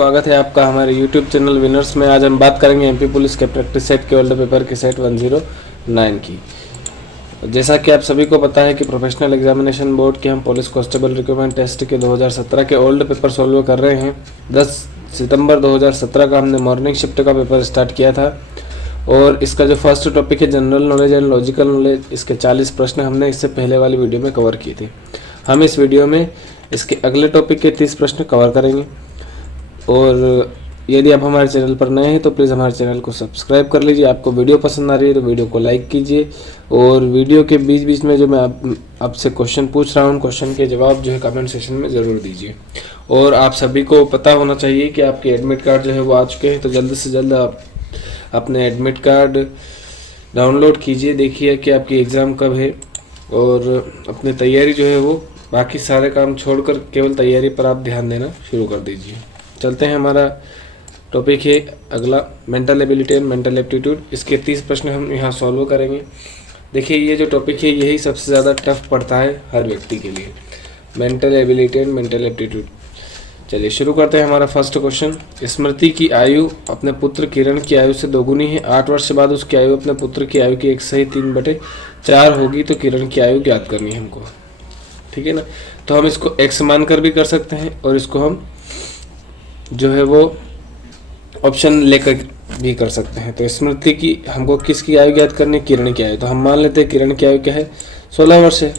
स्वागत है आपका हमारे YouTube चैनल विनर्स में। आज हम बात करेंगे एमपी पुलिस के प्रैक्टिस सेट के ओल्ड पेपर के सेट 109 की। जैसा कि आप सभी को पता है कि प्रोफेशनल एग्जामिनेशन बोर्ड के हम पुलिस कांस्टेबल रिक्रूटमेंट टेस्ट के 2017 के ओल्ड पेपर सॉल्व कर रहे हैं। 10 सितंबर 2017 का हमने मॉर्निंग शिफ्ट का पेपर स्टार्ट किया था और इसका जो फर्स्ट टॉपिक है general knowledge and logical knowledge, इसके 40 प्रश्न हमने इससे पहले वाली वीडियो में कवर किए थे। हम इस वीडियो में इसके अगले टॉपिक के 30 प्रश्न कवर करेंगे। और यदि आप हमारे चैनल पर नए हैं तो प्लीज़ हमारे चैनल को सब्सक्राइब कर लीजिए। आपको वीडियो पसंद आ रही है तो वीडियो को लाइक कीजिए और वीडियो के बीच बीच में जो मैं आपसे क्वेश्चन पूछ रहा हूँ, क्वेश्चन के जवाब जो है कमेंट सेशन में ज़रूर दीजिए। और आप सभी को पता होना चाहिए कि आपके एडमिट कार्ड जो है वो आ चुके हैं, तो जल्द से जल्द आप अपने एडमिट कार्ड डाउनलोड कीजिए, देखिए कि आपकी एग्ज़ाम कब है और अपनी तैयारी जो है वो बाकी सारे काम छोड़कर केवल तैयारी पर आप ध्यान देना शुरू कर दीजिए। चलते हैं, हमारा टॉपिक है अगला mental ability and mental aptitude. इसके 30 प्रश्न हम यहाँ सॉल्व करेंगे। देखिए ये जो टॉपिक है यही सबसे ज़्यादा टफ पड़ता है हर व्यक्ति के लिए, mental ability and mental aptitude. चलिए शुरू करते हैं। हमारा फर्स्ट क्वेश्चन, स्मृति की आयु अपने पुत्र किरण की आयु से दोगुनी है। 8 वर्ष बाद उसकी आयु अपने पुत्र की आयु की 1 सही 3/4 होगी, तो किरण की आयु ज्ञात करनी है हमको। ठीक है ना, तो हम इसको x मानकर भी कर सकते हैं और इसको हम जो है वो ऑप्शन लेकर भी कर सकते हैं। तो स्मृति की हमको किसकी आयु ज्ञात करनी है? किरण की आयु। तो हम मान लेते हैं किरण की आयु क्या है, 16 वर्ष है।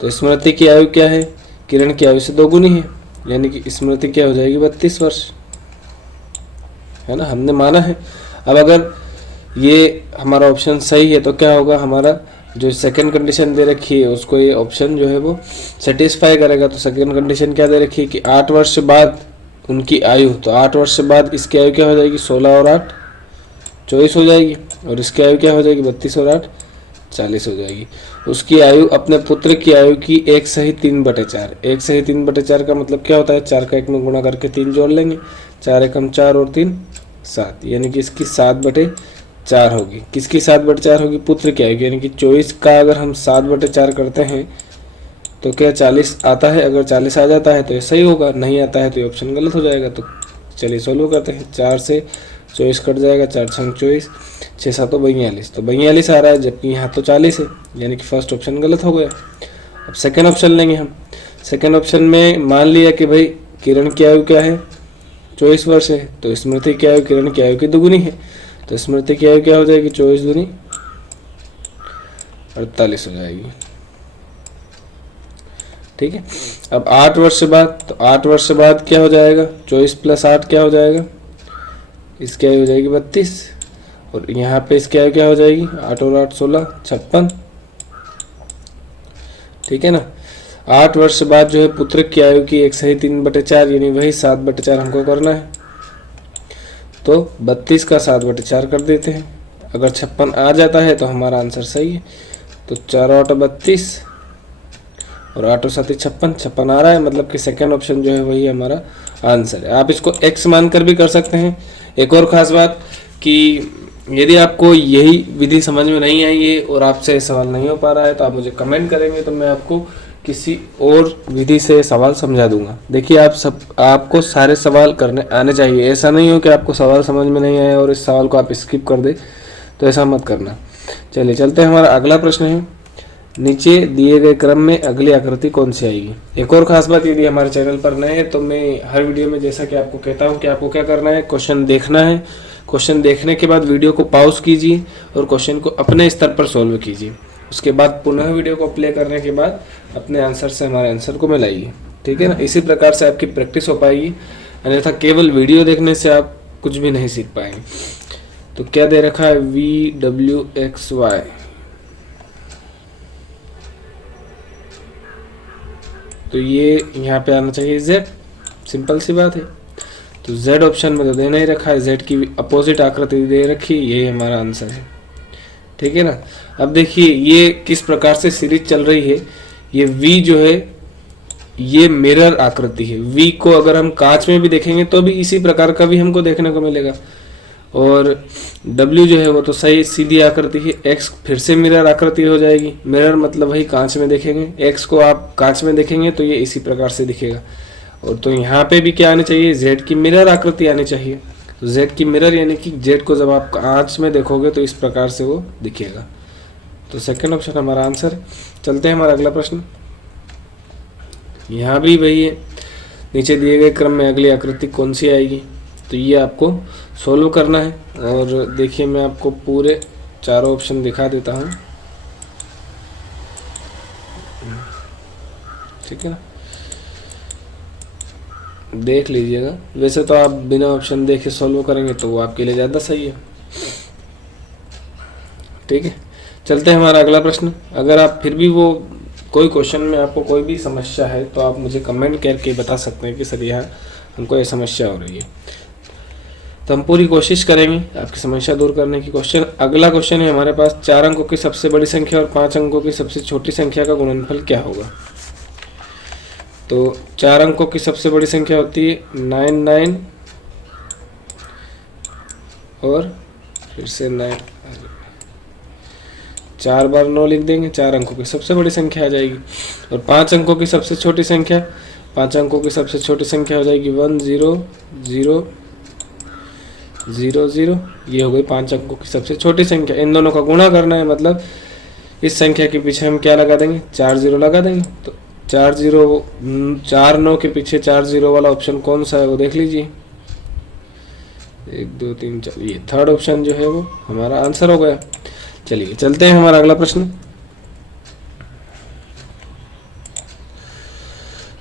तो स्मृति की आयु क्या है, किरण की आयु से दोगुनी है, यानी कि स्मृति क्या हो जाएगी, 32 वर्ष, है ना, हमने माना है। अब अगर ये हमारा ऑप्शन सही है तो क्या होगा, हमारा जो सेकंड कंडीशन दे रखी है उसको ये ऑप्शन जो है वो सेटिस्फाई करेगा। तो सेकंड कंडीशन क्या दे रखी है कि 8 वर्ष बाद उनकी आयु, तो 8 वर्ष बाद इसकी आयु क्या हो जाएगी, 16 और 8 24 हो जाएगी, और इसकी आयु क्या हो जाएगी, 32 और 8 40 हो जाएगी। उसकी आयु अपने पुत्र की आयु की 1 सही 3/4। 1 सही 3/4 का मतलब क्या होता है, 4 का 1 में गुणा करके 3 जोड़ लेंगे, 4 एकम 4 और 3 7, यानी कि इसकी 7/4 होगी। किसकी 7/4 होगी, पुत्र की आयु की, यानी कि 24 का अगर हम 7/4 करते हैं तो क्या 40 आता है। अगर 40 आ जाता है तो ये सही होगा, नहीं आता है तो ये ऑप्शन गलत हो जाएगा। तो चलिए सॉल्व करते हैं। 4 से 24 कट जाएगा, 4 छंग 24, 6 7 42, तो 42 आ रहा है, जबकि यहाँ तो 40 है, यानी कि फर्स्ट ऑप्शन गलत हो गया। अब सेकेंड ऑप्शन लेंगे हम। सेकेंड ऑप्शन में मान लिया कि भाई किरण की आयु क्या है, 24 वर्ष है, तो स्मृति की आयु किरण की आयु की दोगुनी है, तो स्मृति की आयु क्या हो जाएगी, 24 दूनी 48 हो जाएगी। ठीक है, अब 8 वर्ष बाद, तो 8 वर्ष बाद क्या हो जाएगा, 24 + 8 क्या हो जाएगा, इसकी आयु हो जाएगी 32, और यहाँ पे इसकी आयु क्या हो जाएगी, 8 और 8 16 56। ठीक है ना, 8 वर्ष बाद जो है पुत्र की आयु की 1 सही 3/4, यानी वही 7/4 हमको करना है। तो 32 का 7/4 कर देते हैं। अगर 56 आ जाता है तो हमारा आंसर सही है। तो 4 8 32 और 8 7 56 आ रहा है, मतलब कि सेकेंड ऑप्शन जो है वही हमारा आंसर है। आप इसको x मानकर भी कर सकते हैं। एक और ख़ास बात कि यदि आपको यही विधि समझ में नहीं आई है और आपसे सवाल नहीं हो पा रहा है तो आप मुझे कमेंट करेंगे, तो मैं आपको किसी और विधि से सवाल समझा दूंगा। देखिए आपको सारे सवाल करने आने चाहिए। ऐसा नहीं हो कि आपको सवाल समझ में नहीं आया और इस सवाल को आप स्किप कर दे, तो ऐसा मत करना। चलिए चलते हैं, हमारा अगला प्रश्न है, नीचे दिए गए क्रम में अगली आकृति कौन सी आएगी। एक और खास बात, यदि हमारे चैनल पर नए हैं तो मैं हर वीडियो में जैसा कि आपको कहता हूं कि आपको क्या करना है, क्वेश्चन देखना है। क्वेश्चन देखने के बाद वीडियो को पॉज कीजिए और क्वेश्चन को अपने स्तर पर सॉल्व कीजिए। उसके बाद पुनः वीडियो को प्ले करने के बाद अपने आंसर से हमारे आंसर को मिलाइए। ठीक है ना, इसी प्रकार से आपकी प्रैक्टिस हो पाएगी, अन्यथा केवल वीडियो देखने से आप कुछ भी नहीं सीख पाएंगे। तो क्या दे रखा है, VWXY, तो ये यहाँ पे आना चाहिए Z, सिंपल सी बात है। तो Z ऑप्शन में तो देना ही रखा है, Z की अपोजिट आकृति दे रखी, ये हमारा आंसर है। ठीक है ना, अब देखिए ये किस प्रकार से सीरीज चल रही है। ये V जो है ये मिरर आकृति है। V को अगर हम कांच में भी देखेंगे तो भी इसी प्रकार का भी हमको देखने को मिलेगा, और W जो है वो तो सही सीधी आकृति है। X फिर से मिरर आकृति हो जाएगी। मिरर मतलब वही कांच में देखेंगे, X को आप कांच में देखेंगे तो ये इसी प्रकार से दिखेगा। और तो यहाँ पे भी क्या आनी चाहिए, जेड की मिरर आकृति आनी चाहिए। तो जेड की मिरर यानी कि जेड को जब आप आंच में देखोगे तो इस प्रकार से वो दिखेगा। तो सेकंड ऑप्शन हमारा आंसर है। चलते हैं हमारा अगला प्रश्न। यहाँ भी वही है, नीचे दिए गए क्रम में अगली आकृति कौन सी आएगी, तो ये आपको सोल्व करना है। और देखिए मैं आपको पूरे चारों ऑप्शन दिखा देता हूँ, ठीक है ना, देख लीजिएगा। वैसे तो आप बिना ऑप्शन देखे सॉल्व करेंगे तो वो आपके लिए ज़्यादा सही है, ठीक है। चलते हैं हमारा अगला प्रश्न। अगर आप फिर भी वो कोई क्वेश्चन में आपको कोई भी समस्या है तो आप मुझे कमेंट करके बता सकते हैं कि सर यहाँ हमको ये समस्या हो रही है, तो हम पूरी कोशिश करेंगे आपकी समस्या दूर करने की। अगला क्वेश्चन है हमारे पास, 4 अंकों की सबसे बड़ी संख्या और 5 अंकों की सबसे छोटी संख्या का गुणनफल क्या होगा। तो 4 अंकों की सबसे बड़ी संख्या होती है 99 और फिर से 9, 4 बार 9 लिख देंगे, 4 अंकों की सबसे बड़ी संख्या आ जाएगी। और 5 अंकों की सबसे छोटी संख्या, 5 अंकों की सबसे छोटी संख्या हो जाएगी 1 0 0 0 0। ये हो गई 5 अंकों की सबसे छोटी संख्या। इन दोनों का गुणा करना है, मतलब इस संख्या के पीछे हम क्या लगा देंगे, 4 0 लगा देंगे। तो 4 9 के पीछे 4 0 वाला ऑप्शन कौन सा है वो देख लीजिए, 1 2 3 4, ये थर्ड ऑप्शन जो है वो हमारा आंसर हो गया। चलिए चलते हैं हमारा अगला प्रश्न।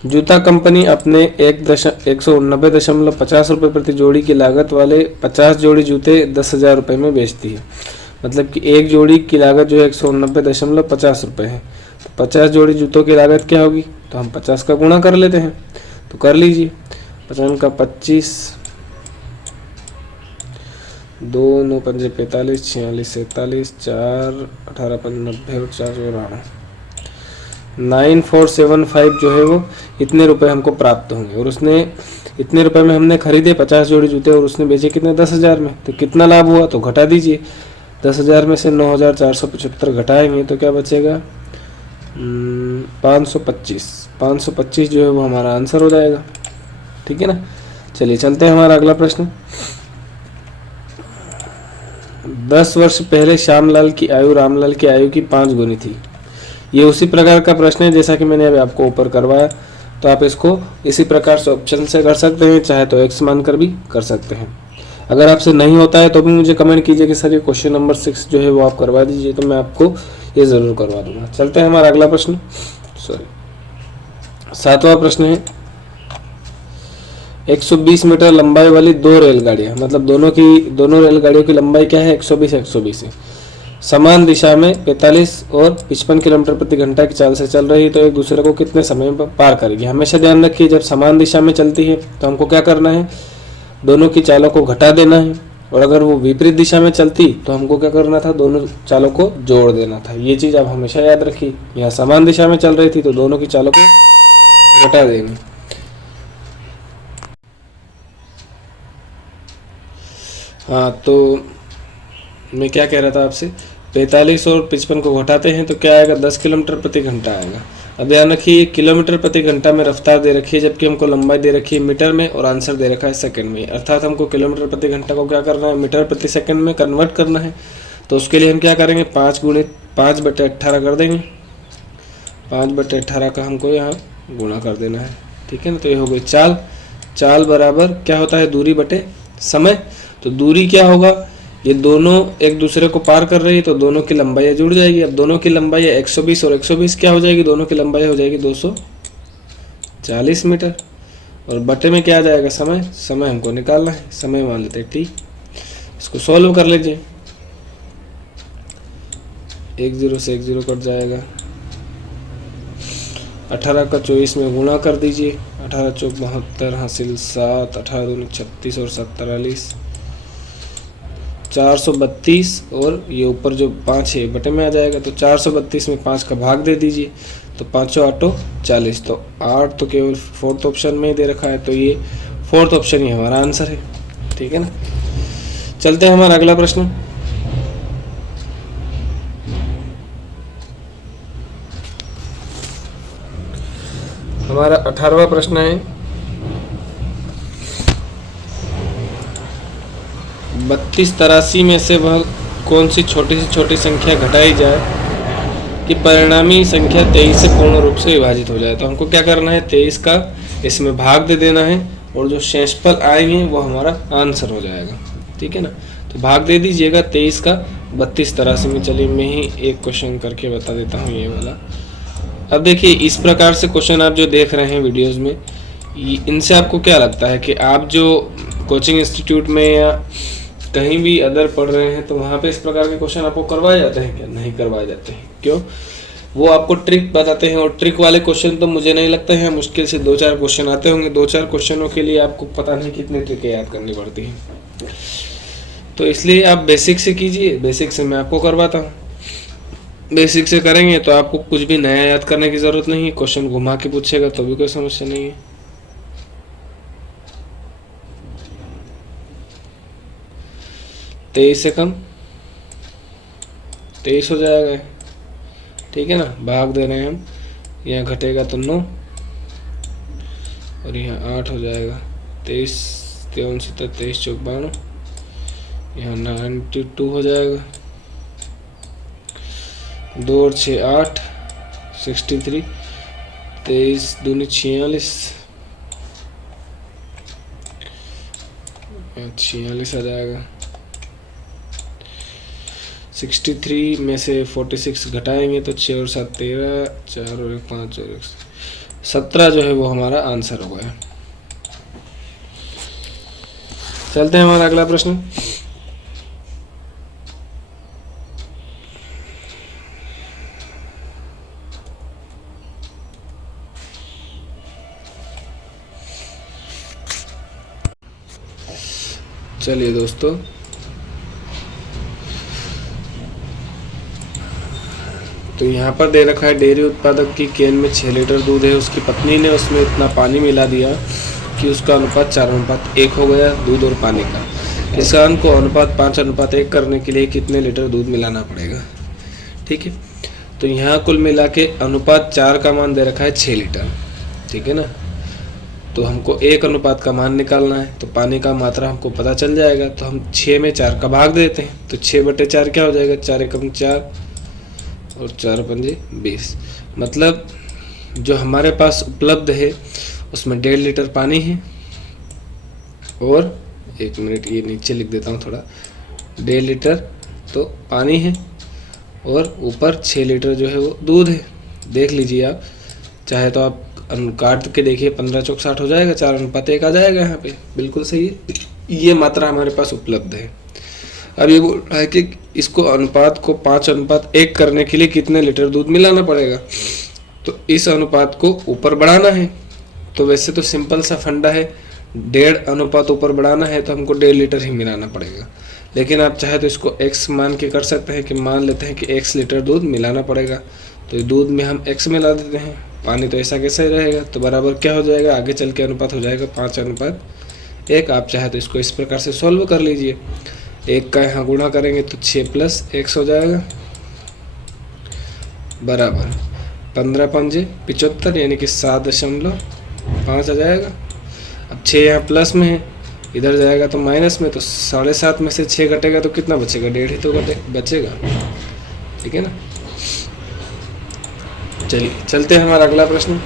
जूता कंपनी अपने 190.50 रुपये प्रति जोड़ी की लागत वाले 50 जोड़ी जूते 10,000 रुपये में बेचती है। मतलब कि एक जोड़ी की लागत जो है 190.50 रुपये है। तो 50 जोड़ी जूतों की लागत क्या होगी, तो हम 50 का गुणा कर लेते हैं। तो कर लीजिए, 50 का 25, 2 9 5 45, 46 47, 4 18 5 90 और 4 94, 9475 जो है वो इतने रुपए हमको प्राप्त होंगे। और उसने इतने रुपए में हमने खरीदे 50 जोड़ी जूते और उसने बेचे कितने, 10,000 में। तो कितना लाभ हुआ, तो घटा दीजिए, 10,000 में से 9,475 घटाएंगे तो क्या बचेगा, 525 जो है वो हमारा आंसर हो जाएगा, ठीक है ना। चलिए चलते हैं हमारा अगला प्रश्न। 10 वर्ष पहले श्यामलाल की आयु रामलाल की आयु की 5 गुनी थी। ये उसी प्रकार का प्रश्न है जैसा कि मैंने अभी आपको ऊपर करवाया। तो आप इसको इसी प्रकार से ऑप्शन से कर सकते हैं, चाहे तो एक्स मानकर भी कर सकते हैं। अगर आपसे नहीं होता है तो भी मुझे कमेंट कीजिए कि सर ये क्वेश्चन नंबर 6 जो है वो आप करवा दीजिए, तो मैं आपको ये ज़रूर करवा दूंगा। चलते हैं हमारा अगला प्रश्न, 7वां प्रश्न है। 120 मीटर लंबाई वाली 2 रेलगाड़ियाँ, मतलब दोनों रेलगाड़ियों की लंबाई क्या है, 120 है। समान दिशा में 45 और 55 किलोमीटर प्रति घंटा की चाल से चल रही है, तो एक दूसरे को कितने समय में पार करेगी। हमेशा ध्यान रखिए, जब समान दिशा में चलती है तो हमको क्या करना है, दोनों की चालों को घटा देना है। और अगर वो विपरीत दिशा में चलती तो हमको क्या करना था, दोनों चालों को जोड़ देना था। ये चीज़ आप हमेशा याद रखिए। यहाँ समान दिशा में चल रही थी तो दोनों की चालों को घटा देंगे। हाँ, तो मैं क्या कह रहा था आपसे, 45 और 55 को घटाते हैं तो क्या आएगा, 10 किलोमीटर प्रति घंटा आएगा। अब ध्यान रखिए, किलोमीटर प्रति घंटा में रफ्तार दे रखी है, जबकि हमको लंबाई दे रखी है मीटर में और आंसर दे रखा है सेकंड में। अर्थात हमको किलोमीटर प्रति घंटा को क्या करना है, मीटर प्रति सेकंड में कन्वर्ट करना है। तो उसके लिए हम क्या करेंगे, 5/18 कर देंगे। 5/18 का हमको यहाँ गुणा कर देना है, ठीक है ना। तो ये हो गई चाल बराबर क्या होता है, दूरी बटे समय। तो दूरी क्या होगा, ये दोनों एक दूसरे को पार कर रही है तो दोनों की लंबाई जुड़ जाएगी। अब दोनों की लंबाई 120 और 120 क्या हो जाएगी, दोनों की लंबाई हो जाएगी 240 मीटर। और बटे में क्या आ जाएगा, समय हमको निकालना है, समय मान लेते हैं टी। इसको सॉल्व कर लीजिए, 1 0 से 1 0 कट जाएगा। 18 का 24 में गुणा कर दीजिए, 18 चौक 72 हासिल 7, 18 दूनी 36 और 7 43, 432। और ये ऊपर जो 5 है बटे में आ जाएगा। तो 432 में 5 का भाग दे दीजिए, तो 5 8 40। तो 8 तो केवल फोर्थ ऑप्शन में दे रखा है, तो ये फोर्थ ऑप्शन ही हमारा आंसर है, ठीक है ना। चलते हैं हमारा अगला प्रश्न। हमारा 18वां प्रश्न है, 3283 में से वह कौन सी छोटी संख्या घटाई जाए कि परिणामी संख्या 23 से पूर्ण रूप से विभाजित हो जाए। तो हमको क्या करना है, 23 का इसमें भाग दे देना है और जो शेषफल आएंगे वो हमारा आंसर हो जाएगा। ठीक है ना, तो भाग दे दीजिएगा 23 का 3283 में। चलिए मैं ही एक क्वेश्चन करके बता देता हूँ ये वाला। अब देखिए इस प्रकार से क्वेश्चन आप जो देख रहे हैं वीडियोज़ में, इनसे आपको क्या लगता है कि आप जो कोचिंग इंस्टीट्यूट में या कहीं भी अदर पढ़ रहे हैं तो वहाँ पे इस प्रकार के क्वेश्चन आपको करवाए जाते हैं क्या? नहीं करवाए जाते हैं। क्यों? वो आपको ट्रिक बताते हैं और ट्रिक वाले क्वेश्चन तो मुझे नहीं लगता है, मुश्किल से 2-4 क्वेश्चन आते होंगे। 2-4 क्वेश्चनों के लिए आपको पता नहीं कितनी ट्रिकें याद करनी पड़ती हैं। तो इसलिए आप बेसिक से कीजिए, बेसिक से मैं आपको करवाता हूँ। बेसिक से करेंगे तो आपको कुछ भी नया याद करने की ज़रूरत नहीं है। क्वेश्चन घुमा के पूछेगा तो भी कोई समस्या नहीं है। तेईस से कम 23 हो जाएगा। ठीक है ना, भाग दे रहे हैं हम, यहाँ घटेगा तो 9 और यहाँ 8 हो जाएगा। 23 3 7 23 चौक 92, यहाँ 92 हो जाएगा। 2 और 6 8 63, 23 दूनी 46, 46 आ जाएगा। 63 में से 46 घटाएंगे तो 6 और 7 13, 4 और 1 5 और 1 17 जो है वो हमारा आंसर हो गया। चलते हैं हमारा अगला प्रश्न। चलिए दोस्तों, तो यहाँ पर दे रखा है डेयरी उत्पादक की कैन में 6 लीटर दूध है, उसकी पत्नी ने उसमें इतना पानी मिला दिया कि उसका अनुपात 4:1 हो गया दूध और पानी का। किसान को अनुपात 5:1 करने के लिए कितने लीटर दूध मिलाना पड़ेगा? ठीक है, तो यहाँ कुल मिला के अनुपात 4 का मान दे रखा है 6 लीटर। ठीक है ना, तो हमको 1 अनुपात का मान निकालना है, तो पानी का मात्रा हमको पता चल जाएगा। तो हम 6 में 4 का भाग देते हैं, तो 6/4 क्या हो जाएगा? 4 एकम 4 और 4 पंजे 20। मतलब जो हमारे पास उपलब्ध है उसमें 1.5 लीटर पानी है और 1 मिनट ये नीचे लिख देता हूँ थोड़ा, 1.5 लीटर तो पानी है और ऊपर 6 लीटर जो है वो दूध है। देख लीजिए आप, चाहे तो आप काट के देखिए, 15 चौक 60 हो जाएगा, 4:1 आ जाएगा यहाँ पे, बिल्कुल सही है। ये मात्रा हमारे पास उपलब्ध है। अब ये बोल रहा है कि इसको अनुपात को 5:1 करने के लिए कितने लीटर दूध मिलाना पड़ेगा। तो इस अनुपात को ऊपर बढ़ाना है। तो वैसे तो सिंपल सा फंडा है, 1.5 अनुपात ऊपर बढ़ाना है तो हमको 1.5 लीटर ही मिलाना पड़ेगा। लेकिन आप चाहे तो इसको x मान के कर सकते हैं कि मान लेते हैं कि x लीटर दूध मिलाना पड़ेगा, तो दूध में हम x मिला देते हैं, पानी तो ऐसा कैसे रहेगा, तो बराबर क्या हो जाएगा, आगे चल के अनुपात हो जाएगा 5:1। आप चाहे तो इसको इस प्रकार से सॉल्व कर लीजिए। 1 का यहाँ गुणा करेंगे तो 6 + x हो जाएगा बराबर 15 पंजे 75, यानी कि 7.5 आ जाएगा। अब 6 यहाँ प्लस में है, इधर जाएगा तो माइनस में, तो 7.5 में से 6 घटेगा तो कितना बचेगा? 1.5 ही तो बचेगा। ठीक है ना, चलिए चलते हैं हमारा अगला प्रश्न।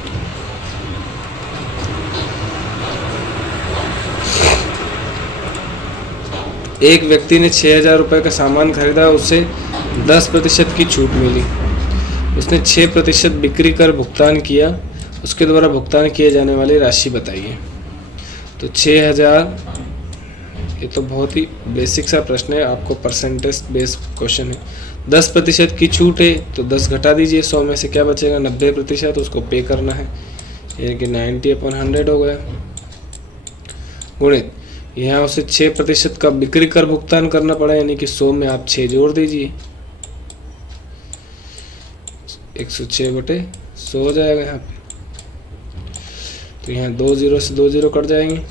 एक व्यक्ति ने 6,000 रुपये का सामान खरीदा, उसे 10% की छूट मिली। उसने 6% बिक्री कर भुगतान किया, उसके द्वारा भुगतान किए जाने वाली राशि बताइए। तो 6,000, ये तो बहुत ही बेसिक सा प्रश्न है, आपको परसेंटेज बेस्ड क्वेश्चन है। 10% की छूट है तो 10 घटा दीजिए, 100 में से क्या बचेगा? 90%, उसको पे करना है, यानी कि 90/100 हो गया। गुणित यहाँ उसे 6% का बिक्री कर भुगतान करना पड़ा, यानी कि 100 में आप 6 जोड़ दीजिए, 106/100 हो जाएगा यहाँ पे। तो यहाँ 2 0 से 2 0 कट जाएंगे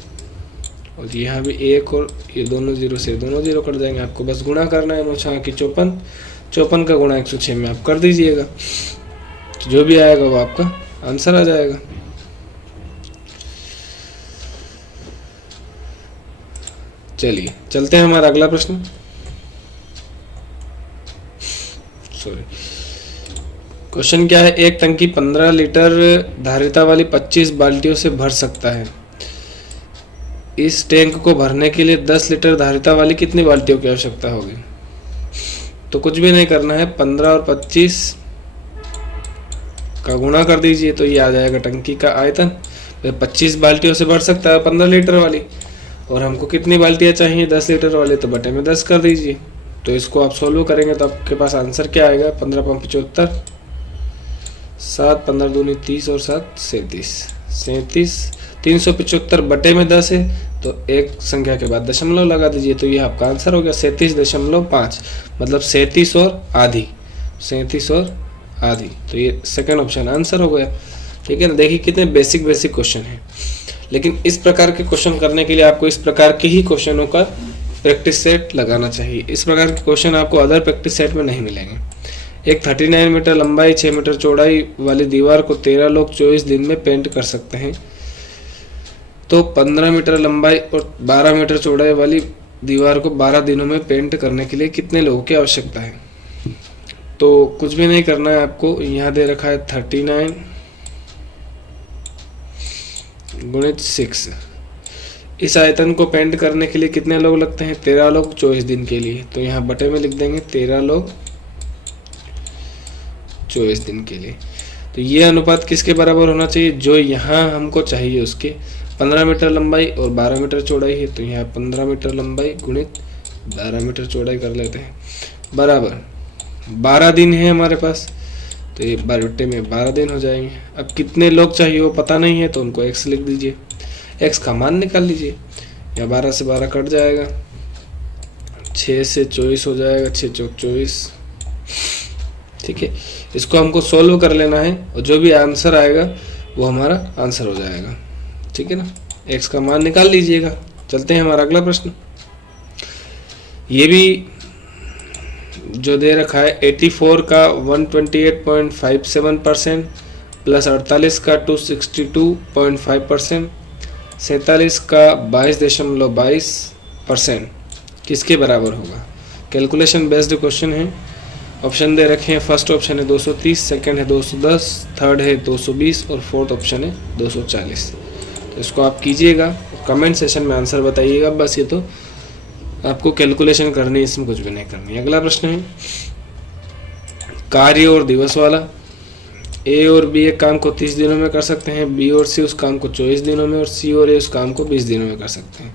और यहाँ भी 1 और ये दोनों 0 से दोनों 0 कट जाएंगे। आपको बस गुणा करना है, 9 की 54 का गुणा 106 में आप कर दीजिएगा, तो जो भी आएगा वो आपका आंसर आ जाएगा। चलिए चलते हैं हमारा अगला प्रश्न। सॉरी, क्वेश्चन क्या है, एक टंकी 15 लीटर धारिता वाली 25 बाल्टियों से भर सकता है। इस टैंक को भरने के लिए 10 लीटर धारिता वाली कितनी बाल्टियों की आवश्यकता होगी? तो कुछ भी नहीं करना है, 15 और 25 का गुणा कर दीजिए तो ये आ जाएगा टंकी का आयतन। 25 बाल्टियों से भर सकता है 15 लीटर वाली, और हमको कितनी बाल्टियाँ चाहिए 10 लीटर वाली, तो बटे में 10 कर दीजिए। तो इसको आप सोल्व करेंगे तो आपके पास आंसर क्या आएगा, 15 × 75, 7 15 दूनी 30 और 7 37, 375 बटे में 10 है तो एक संख्या के बाद दशमलव लगा दीजिए तो ये आपका आंसर हो गया 37.5, मतलब 37 और आधी, 37 और आधी। तो ये सेकंड ऑप्शन आंसर हो गया। ठीक है ना, देखिए कितने बेसिक क्वेश्चन हैं, लेकिन इस प्रकार के क्वेश्चन करने के लिए आपको इस प्रकार के ही क्वेश्चनों का प्रैक्टिस सेट लगाना चाहिए। इस प्रकार के क्वेश्चन आपको अदर प्रैक्टिस सेट में नहीं मिलेंगे। एक 39 मीटर लंबाई 6 मीटर चौड़ाई वाली दीवार को 13 लोग 24 दिन में पेंट कर सकते हैं, तो 15 मीटर लंबाई और 12 मीटर चौड़ाई वाली दीवार को 12 दिनों में पेंट करने के लिए कितने लोगों की आवश्यकता है? तो कुछ भी नहीं करना है आपको, यहाँ दे रखा है 39 × 6। इस आयतन को पेंट करने के लिए कितने लोग लगते हैं? 13 लोग 24 दिन के लिए, तो यहाँ बटे में लिख देंगे 13 लोग 24 दिन के लिए। तो ये अनुपात किसके बराबर होना चाहिए? जो यहाँ हमको चाहिए उसके। 15 मीटर लंबाई और 12 मीटर चौड़ाई है, तो यहाँ 15 मीटर लंबाई गुणित 12 मीटर चौड़ाई कर लेते हैं, बराबर 12 दिन है हमारे पास, तो ये 12 में 12 दिन हो जाएंगे। अब कितने लोग चाहिए वो पता नहीं है, तो उनको x लिख दीजिए, x का मान निकाल लीजिए। या 12 से 12 कट जाएगा, 6 से 24 हो जाएगा, 6 चौक 24। ठीक है, इसको हमको सोल्व कर लेना है और जो भी आंसर आएगा वो हमारा आंसर हो जाएगा। ठीक है ना, x का मान निकाल लीजिएगा। चलते हैं हमारा अगला प्रश्न। ये भी जो दे रखा है 84 का 128.57% प्लस 48 का 262.5%, 47 का 22.22% किसके बराबर होगा? कैलकुलेशन बेस्ड क्वेश्चन है। ऑप्शन दे रखे हैं, फर्स्ट ऑप्शन है 230, सेकंड है 210, थर्ड है 220 और फोर्थ ऑप्शन है 240। तो इसको आप कीजिएगा, कमेंट सेशन में आंसर बताइएगा। बस ये तो आपको कैलकुलेशन करनी है, इसमें कुछ भी नहीं करनी है। अगला प्रश्न है कार्य और दिवस वाला। ए और बी एक काम को 30 दिनों में कर सकते हैं, बी और सी उस काम को 24 दिनों में, और सी और ए उस काम को 20 दिनों में कर सकते हैं।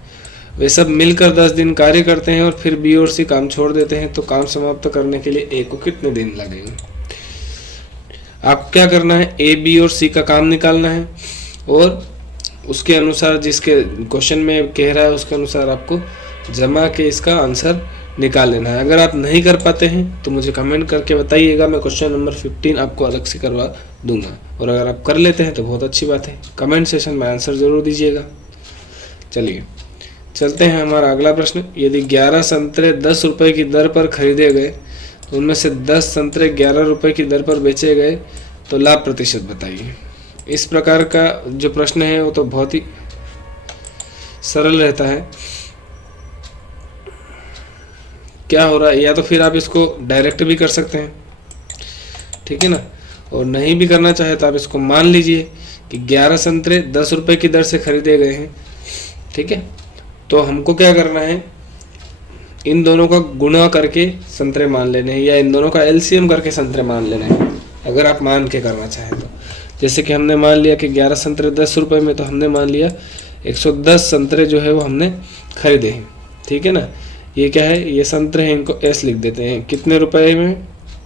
वे सब मिलकर 10 दिन कार्य करते हैं और फिर बी और सी काम छोड़ देते हैं, तो काम समाप्त करने के लिए ए को कितने दिन लगेंगे? आप क्या करना है, ए बी और सी का काम निकालना है और उसके अनुसार जिसके क्वेश्चन में कह रहा है उसके अनुसार आपको जमा के इसका आंसर निकाल लेना है। अगर आप नहीं कर पाते हैं तो मुझे कमेंट करके बताइएगा, मैं क्वेश्चन नंबर 15 आपको अलग से करवा दूंगा। और अगर आप कर लेते हैं तो बहुत अच्छी बात है, कमेंट सेशन में आंसर जरूर दीजिएगा। चलिए चलते हैं हमारा अगला प्रश्न। यदि 11 संतरे 10 रुपये की दर पर खरीदे गए तो उनमें से 10 संतरे 11 रुपये की दर पर बेचे गए, तो लाभ प्रतिशत बताइए। इस प्रकार का जो प्रश्न है वो तो बहुत ही सरल रहता है। क्या हो रहा है, या तो फिर आप इसको डायरेक्ट भी कर सकते हैं, ठीक है ना, और नहीं भी करना चाहे तो आप इसको मान लीजिए कि 11 संतरे 10 रुपये की दर से खरीदे गए हैं। ठीक है, तो हमको क्या करना है, इन दोनों का गुणा करके संतरे मान लेने हैं, या इन दोनों का एलसीएम करके संतरे मान लेने हैं, अगर आप मान के करना चाहें तो। जैसे कि हमने मान लिया कि 11 संतरे 10 रुपये में, तो हमने मान लिया 110 संतरे जो है वो हमने खरीदे हैं। ठीक है ना, ये क्या है, ये संतरे हैं, इनको एस लिख देते हैं। कितने रुपए में,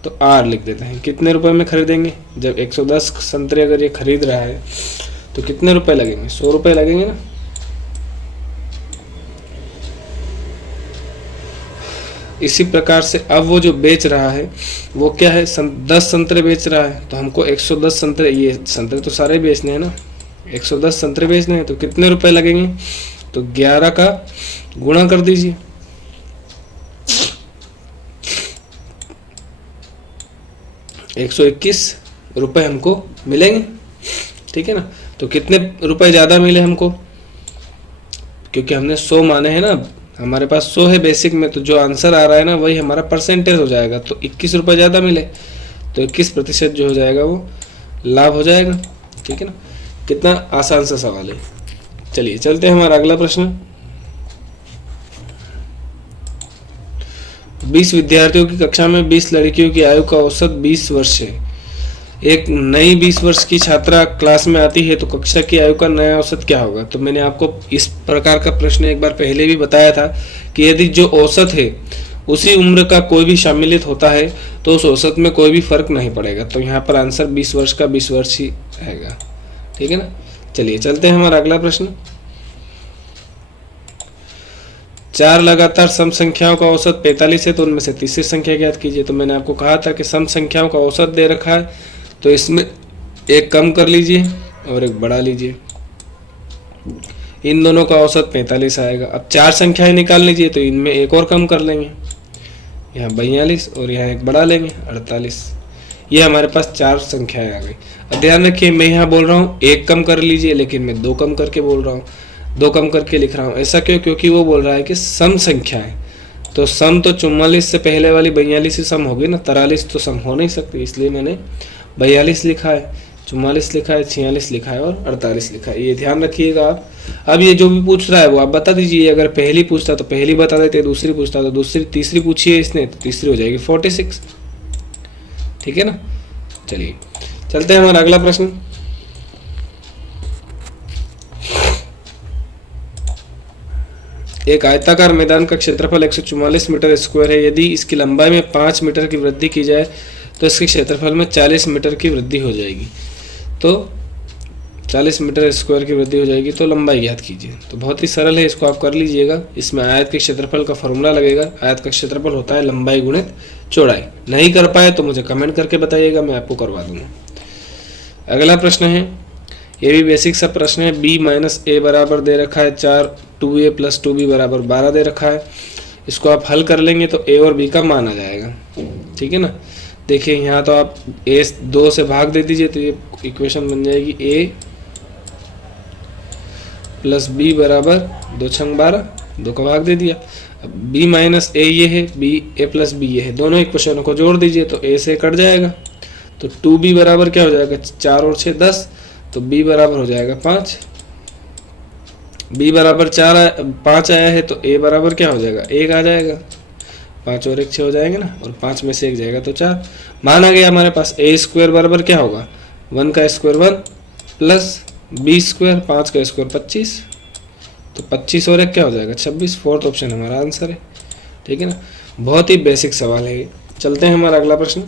तो आर लिख देते हैं। कितने रुपए में खरीदेंगे, जब 110 संतरे अगर ये खरीद रहा है तो कितने रुपए लगेंगे, 100 रुपये लगेंगे ना। इसी प्रकार से अब वो जो बेच रहा है वो क्या है, 10 संतरे बेच रहा है, तो हमको 110 संतरे, ये संतरे तो सारे बेचने हैं ना, 110 संतरे बेचने हैं, तो कितने रुपए लगेंगे, तो 11 का गुणा कर दीजिए। ₹121 हमको मिलेंगे। ठीक है ना, तो कितने रुपए ज़्यादा मिले हमको, क्योंकि हमने 100 माने हैं ना हमारे पास 100 है बेसिक में, तो जो आंसर आ रहा है ना वही हमारा परसेंटेज हो जाएगा। तो 21 रुपये ज़्यादा मिले तो 21% जो हो जाएगा वो लाभ हो जाएगा। ठीक है ना, कितना आसान सा सवाल है। चलिए चलते हैं हमारा अगला प्रश्न। 20 विद्यार्थियों की कक्षा में 20 लड़कियों की आयु का औसत 20 वर्ष है। एक नई 20 वर्ष की छात्रा क्लास में आती है तो कक्षा की आयु का नया औसत क्या होगा। तो मैंने आपको इस प्रकार का प्रश्न एक बार पहले भी बताया था कि यदि जो औसत है उसी उम्र का कोई भी सम्मिलित होता है तो उस औसत में कोई भी फर्क नहीं पड़ेगा। तो यहाँ पर आंसर 20 वर्ष का 20 वर्ष ही रहेगा। ठीक है ना, चलिए चलते हैं हमारा अगला प्रश्न। 4 लगातार सम संख्याओं का औसत 45 है तो उनमें से तीसरी संख्या ज्ञात कीजिए। तो मैंने आपको कहा था कि सम संख्याओं का औसत दे रखा है तो इसमें एक कम कर लीजिए और एक बढ़ा लीजिए। इन दोनों का औसत 45 आएगा। अब 4 संख्याएं निकाल लीजिए तो इनमें एक और कम कर लेंगे, यहाँ 42 और यहाँ एक बढ़ा लेंगे 48। ये हमारे पास 4 संख्याएं आ गई। अब ध्यान रखिए मैं यहाँ बोल रहा हूँ एक कम कर लीजिए, लेकिन मैं 2 कम करके बोल रहा हूँ, 2 कम करके लिख रहा हूँ। ऐसा क्यों? क्योंकि वो बोल रहा है कि सम संख्या है, तो सम तो 44 से पहले वाली 42 से सम होगी ना, 43 तो सम हो नहीं सकती, इसलिए मैंने 42 लिखा है, 44 लिखा है, 46 लिखा है और 48 लिखा है। ये ध्यान रखिएगा आप। अब ये जो भी पूछ रहा है वो आप बता दीजिए। अगर पहली पूछता तो पहली बता देते, दूसरी पूछता तो दूसरी, तीसरी पूछी है इसने तो तीसरी हो जाएगी 46। ठीक है ना, चलिए चलते हैं हमारा अगला प्रश्न। एक आयताकार मैदान का क्षेत्रफल 144 मीटर स्क्वायर है। यदि इसकी लंबाई में 5 मीटर की वृद्धि की जाए तो इसके क्षेत्रफल में 40 मीटर की वृद्धि हो जाएगी। तो 40 मीटर स्क्वायर की वृद्धि हो जाएगी तो लंबाई ज्ञात कीजिए। तो बहुत ही सरल है, इसको आप कर लीजिएगा। इसमें आयत के क्षेत्रफल का फॉर्मूला लगेगा। आयत का क्षेत्रफल होता है लंबाई गुणित चौड़ाई। नहीं कर पाए तो मुझे कमेंट करके बताइएगा, मैं आपको करवा दूंगा। अगला प्रश्न है, ये भी बेसिक सा प्रश्न है। b माइनस ए बराबर दे रखा है 4, 2a प्लस 2b बराबर 12 दे रखा है। इसको आप हल कर लेंगे तो a और b का मान आ जाएगा। ठीक है ना, देखिए यहाँ तो आप a 2 से भाग दे दीजिए तो ये इक्वेशन बन जाएगी a प्लस b बराबर 2 छंग 12, 2 का भाग दे दिया। अब b माइनस ए ये है, b a प्लस b ये है, दोनों इक्वेशनों को जोड़ दीजिए तो a से कट जाएगा। तो 2b बराबर क्या हो जाएगा, 4 और 6 10, तो b बराबर हो जाएगा 5। b बराबर 5 आया है तो a बराबर क्या हो जाएगा, 1 आ जाएगा। 5 और 1 6 हो जाएंगे ना, और 5 में से 1 जाएगा तो 4। मान आ गया हमारे पास। a स्क्वायर बराबर क्या होगा, 1 का स्क्वायर 1 प्लस b स्क्वायर 5 का स्क्वायर 25, तो 25 और 1 क्या हो जाएगा 26। फोर्थ ऑप्शन हमारा आंसर है। ठीक है ना, बहुत ही बेसिक सवाल है ये। चलते हैं हमारा अगला प्रश्न।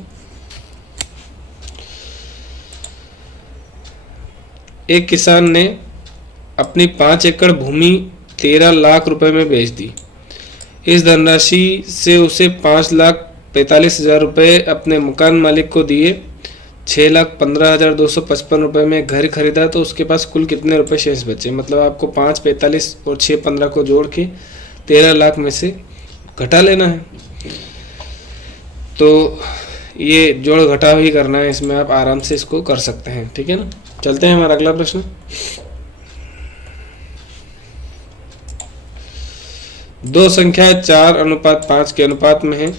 एक किसान ने अपनी 5 एकड़ भूमि 13 लाख रुपए में बेच दी। इस धनराशि से उसे 5,45,000 रुपये अपने मकान मालिक को दिए। 6,15,255 रुपये में घर खरीदा तो उसके पास कुल कितने रुपए शेष बचे। मतलब आपको 5,45 और 6,15 को जोड़ के 13 लाख में से घटा लेना है। तो ये जोड़ घटाव ही करना है, इसमें आप आराम से इसको कर सकते हैं। ठीक है ना, चलते हैं हमारा अगला प्रश्न। दो संख्या 4:5 के अनुपात में है।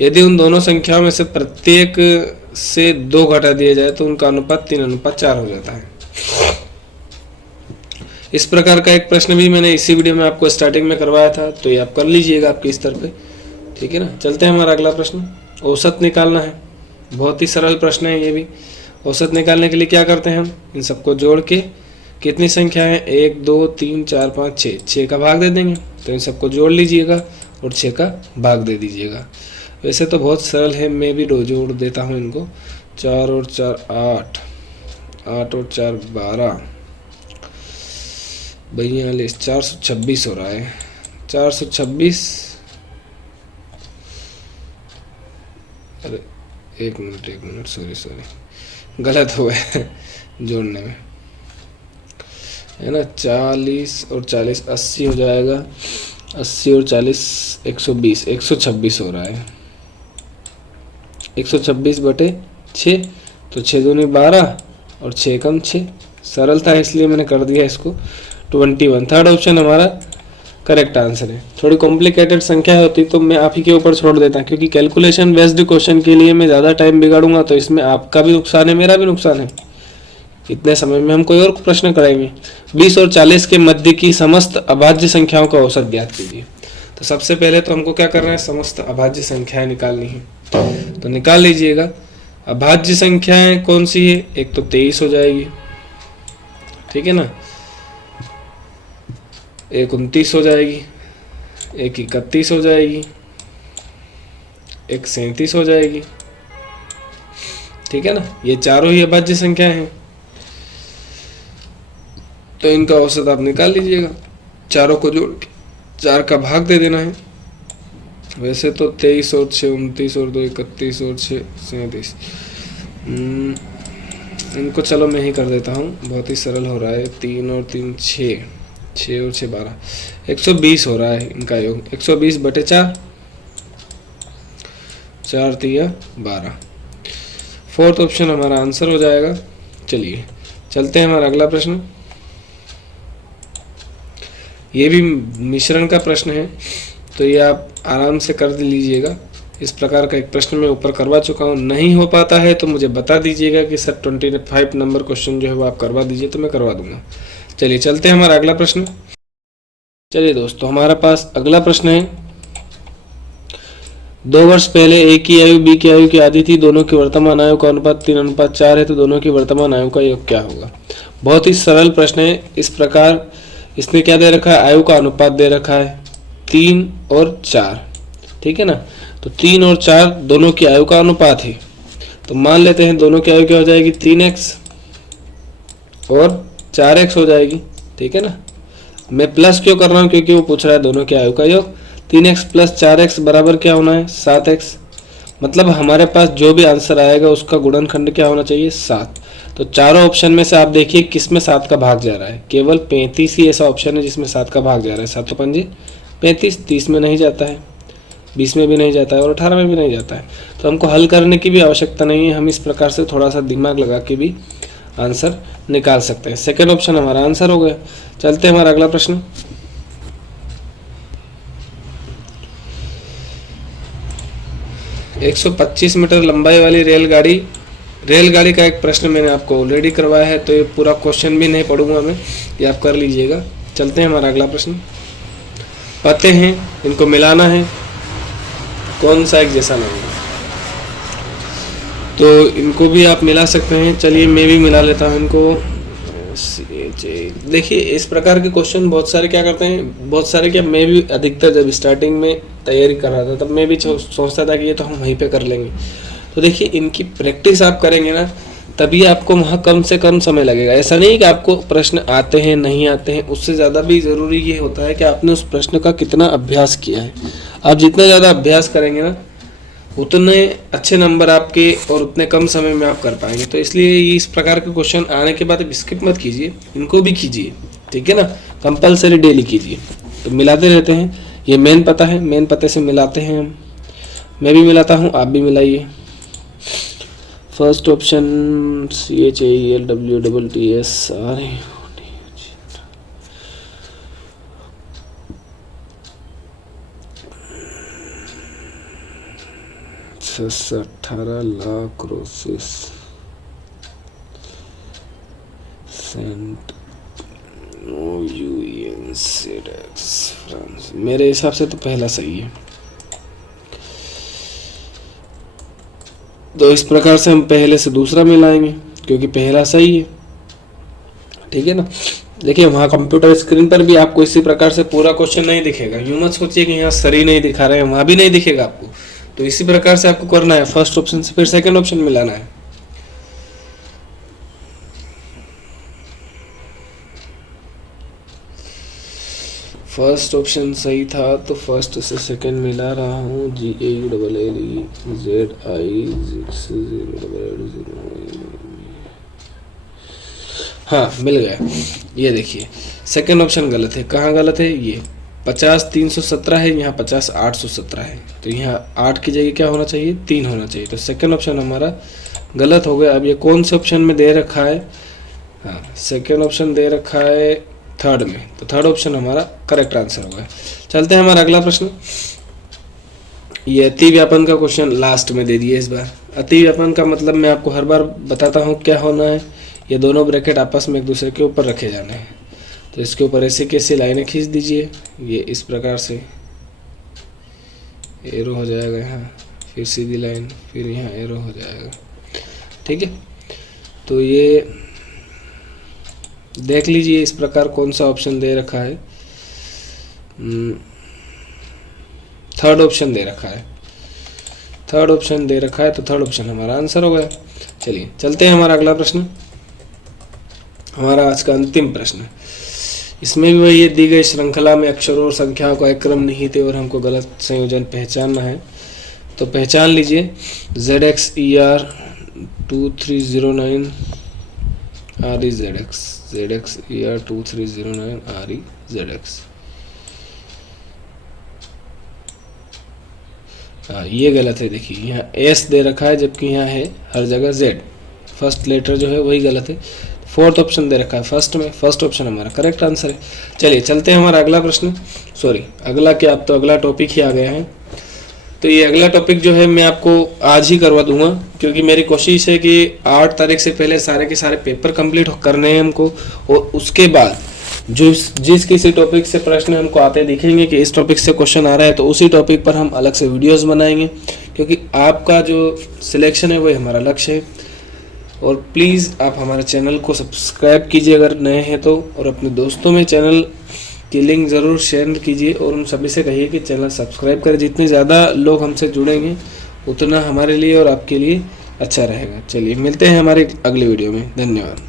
यदि उन दोनों संख्याओं में से प्रत्येक से 2 घटा दिया जाए तो उनका अनुपात 3:4 हो जाता है। इस प्रकार का एक प्रश्न भी मैंने इसी वीडियो में आपको स्टार्टिंग में करवाया था, तो ये आप कर लीजिएगा आपके स्तर पे। ठीक है ना, चलते हैं हमारा अगला प्रश्न। औसत निकालना है, बहुत ही सरल प्रश्न है ये भी। औसत निकालने के लिए क्या करते हैं हम, इन सबको जोड़ के कितनी संख्या है 1 2 3 4 5 6, 6 का भाग दे देंगे। तो इन सबको जोड़ लीजिएगा और 6 का भाग दे दीजिएगा। वैसे तो बहुत सरल है, मैं भी जोड़ देता हूँ इनको। 4 और 4 8, 8 और 4 12, 42, 426 हो रहा है। 426, अरे एक मिनट सॉरी गलत हुआ है जोड़ने में, है ना। 40 और 40 80 हो जाएगा। 80 और 40 120, 126 हो रहा है। 126/6, तो 6 दूनी 12 और 6 कम 6। सरल था इसलिए मैंने कर दिया इसको। 21। थर्ड ऑप्शन हमारा करेक्ट आंसर है। थोड़ी कॉम्प्लिकेटेड संख्या होती तो मैं आप ही के ऊपर छोड़ देता, क्योंकि कैलकुलेशन बेस्ड क्वेश्चन के लिए मैं ज़्यादा टाइम बिगाड़ूंगा तो इसमें आपका भी नुकसान है, मेरा भी नुकसान है। इतने समय में हम कोई और प्रश्न कराएंगे। 20 और 40 के मध्य की समस्त अभाज्य संख्याओं का औसत ज्ञात कीजिए। तो सबसे पहले तो हमको क्या करना है, समस्त अभाज्य संख्याएं निकालनी है। तो निकाल लीजिएगा। अभाज्य संख्याएं कौन सी है, एक तो 23 हो जाएगी, ठीक है ना, एक 29 हो जाएगी, एक 31 हो जाएगी, एक 37 हो जाएगी, ठीक है ना। ये चारों ही अभाज्य संख्याएं हैं, तो इनका औसत आप निकाल लीजिएगा। चारों को जोड़ के 4 का भाग दे देना है। वैसे तो 23 और 6 29 और 2 31 और 6 37। इनको चलो मैं ही कर देता हूँ, बहुत ही सरल हो रहा है। 3 और 3 6, 6 और 6 12, 120 हो रहा है इनका योग। 120 बटे 4, 4 तिया 12। फोर्थ ऑप्शन हमारा आंसर हो जाएगा। चलिए चलते हैं हमारा अगला प्रश्न। ये भी मिश्रण का प्रश्न है, तो ये आप आराम से कर लीजिएगा। इस प्रकार का एक प्रश्न मैं ऊपर करवा चुका हूँ। नहीं हो पाता है तो मुझे बता दीजिएगा कि सर 25 नंबर क्वेश्चन जो है वो आप करवा दीजिए, तो मैं करवा दूंगा। चलिए चलते हैं हमारा अगला प्रश्न। चलिए दोस्तों, हमारा पास अगला प्रश्न है। 2 वर्ष पहले ए की आयु बी की आयु की आधी थी। दोनों की वर्तमान आयु का अनुपात 3:4 है, तो दोनों की वर्तमान आयु का योग क्या होगा। बहुत ही सरल प्रश्न है। इस प्रकार इसने क्या दे रखा है, आयु का अनुपात दे रखा है 3 और 4, ठीक है ना। तो 3 और 4 दोनों की आयु का अनुपात है, तो मान लेते हैं दोनों की आयु क्या हो जाएगी, 3x और 4x हो जाएगी, ठीक है ना। मैं प्लस क्यों कर रहा हूँ, क्योंकि वो पूछ रहा है दोनों की आयु का योग। 3x प्लस 4x बराबर क्या होना है, 7x। मतलब हमारे पास जो भी आंसर आएगा उसका गुणनखंड क्या होना चाहिए, 7। तो चारों ऑप्शन में से आप देखिए किस में 7 का भाग जा रहा है। केवल 35 ही ऐसा ऑप्शन है जिसमें 7 का भाग जा रहा है। 7 पंजे 35, 30 में नहीं जाता है, 20 में भी नहीं जाता है और 18 में भी नहीं जाता है। तो हमको हल करने की भी आवश्यकता नहीं है, हम इस प्रकार से थोड़ा सा दिमाग लगा के भी आंसर निकाल सकते हैं। सेकेंड ऑप्शन हमारा आंसर हो गया। चलते हैं हमारा अगला प्रश्न। एक 125 मीटर लंबाई वाली रेलगाड़ी का एक प्रश्न मैंने आपको ऑलरेडी करवाया है, तो ये पूरा क्वेश्चन भी नहीं पढ़ूंगा मैं, ये आप कर लीजिएगा। चलते हैं हमारा अगला प्रश्न। पते हैं, इनको मिलाना है, कौन सा एक जैसा नहीं है, तो इनको भी आप मिला सकते हैं। चलिए मैं भी मिला लेता हूँ इनको। देखिए इस प्रकार के क्वेश्चन बहुत सारे क्या करते हैं, बहुत सारे क्या, मैं भी अधिकतर जब स्टार्टिंग में तैयारी कर रहा था तब मैं भी सोचता था कि ये तो हम वहीं पे कर लेंगे। तो देखिए इनकी प्रैक्टिस आप करेंगे ना, तभी आपको वहाँ कम से कम समय लगेगा। ऐसा नहीं कि आपको प्रश्न आते हैं नहीं आते हैं, उससे ज़्यादा भी ज़रूरी ये होता है कि आपने उस प्रश्न का कितना अभ्यास किया है। आप जितना ज़्यादा अभ्यास करेंगे ना, उतने अच्छे नंबर आपके और उतने कम समय में आप कर पाएंगे। तो इसलिए इस प्रकार के क्वेश्चन आने के बाद स्किप मत कीजिए, इनको भी कीजिए, ठीक है ना। कंपलसरी डेली कीजिए। तो मिलाते रहते हैं, ये मेन पता है, मेन पते से मिलाते हैं हम। मैं भी मिलाता हूँ, आप भी मिलाइए। फर्स्ट ऑप्शन CHAELWTTS 18 लाख क्रोसिस सेंट फ्रांस। मेरे हिसाब से तो पहला सही है। तो इस प्रकार से हम पहले से दूसरा मिलाएंगे, क्योंकि पहला सही है, ठीक है ना। देखिए वहाँ कंप्यूटर स्क्रीन पर भी आपको इसी प्रकार से पूरा क्वेश्चन नहीं दिखेगा। यूं मत सोचिए कि यहाँ सर ही नहीं दिखा रहे हैं, वहाँ भी नहीं दिखेगा आपको। तो इसी प्रकार से आपको करना है, फर्स्ट ऑप्शन से फिर सेकंड ऑप्शन मिलाना है। फर्स्ट ऑप्शन सही था तो फर्स्ट से सेकंड मिला रहा हूँ। GAULLEZI। हाँ मिल गया। ये देखिए सेकंड ऑप्शन गलत है। कहाँ गलत है, ये 50 317 है, यहाँ 50 817 है। तो यहाँ 8 की जगह क्या होना चाहिए, 3 होना चाहिए। तो सेकंड ऑप्शन हमारा गलत हो गया। अब ये कौन से ऑप्शन में दे रखा है, हाँ सेकंड ऑप्शन दे रखा है थर्ड में, तो थर्ड ऑप्शन हमारा करेक्ट आंसर होगा। चलते हैं हमारा अगला प्रश्न। ये अति व्यापन का क्वेश्चन लास्ट में दे दिए इस बार। अति व्यापन का मतलब मैं आपको हर बार बताता हूँ क्या होना है। ये दोनों ब्रैकेट आपस में एक दूसरे के ऊपर रखे जाने हैं, तो इसके ऊपर ऐसे कैसे लाइनें खींच दीजिए, ये इस प्रकार से एरो हो जाएगा यहाँ, फिर सीधी लाइन, फिर यहाँ एरो हो जाएगा, ठीक है। तो ये देख लीजिए इस प्रकार कौन सा ऑप्शन दे रखा है, थर्ड ऑप्शन दे रखा है, थर्ड ऑप्शन दे रखा है, तो थर्ड ऑप्शन हमारा आंसर हो गया। चलिए चलते हैं हमारा अगला प्रश्न, हमारा आज का अंतिम प्रश्न। इसमें भी वही दी गई श्रृंखला में अक्षरों और संख्याओं का एक क्रम नहीं थे और हमको गलत संयोजन पहचानना है। तो पहचान लीजिए ZXER 2309 REZX, ZXER 2309 REZX। हाँ ये गलत है, देखिए यहाँ S दे रखा है जबकि यहाँ है हर जगह Z, फर्स्ट लेटर जो है वही गलत है। फोर्थ ऑप्शन दे रखा है फर्स्ट में, फर्स्ट ऑप्शन हमारा करेक्ट आंसर है। चलिए चलते हैं हमारा अगला प्रश्न, सॉरी अगला क्या, अब तो अगला टॉपिक ही आ गया है। तो ये अगला टॉपिक जो है मैं आपको आज ही करवा दूंगा, क्योंकि मेरी कोशिश है कि 8 तारीख से पहले सारे के सारे पेपर कंप्लीट करने हैं हमको, और उसके बाद जो जिस किसी टॉपिक से प्रश्न हमको आते दिखेंगे कि इस टॉपिक से क्वेश्चन आ रहा है, तो उसी टॉपिक पर हम अलग से वीडियोस बनाएंगे, क्योंकि आपका जो सिलेक्शन है वही हमारा लक्ष्य है। और प्लीज़ आप हमारे चैनल को सब्सक्राइब कीजिए अगर नए हैं तो, और अपने दोस्तों में चैनल की लिंक ज़रूर शेयर कीजिए और उन सभी से कहिए कि चैनल सब्सक्राइब करें। जितने ज़्यादा लोग हमसे जुड़ेंगे उतना हमारे लिए और आपके लिए अच्छा रहेगा। चलिए मिलते हैं हमारे अगले वीडियो में, धन्यवाद।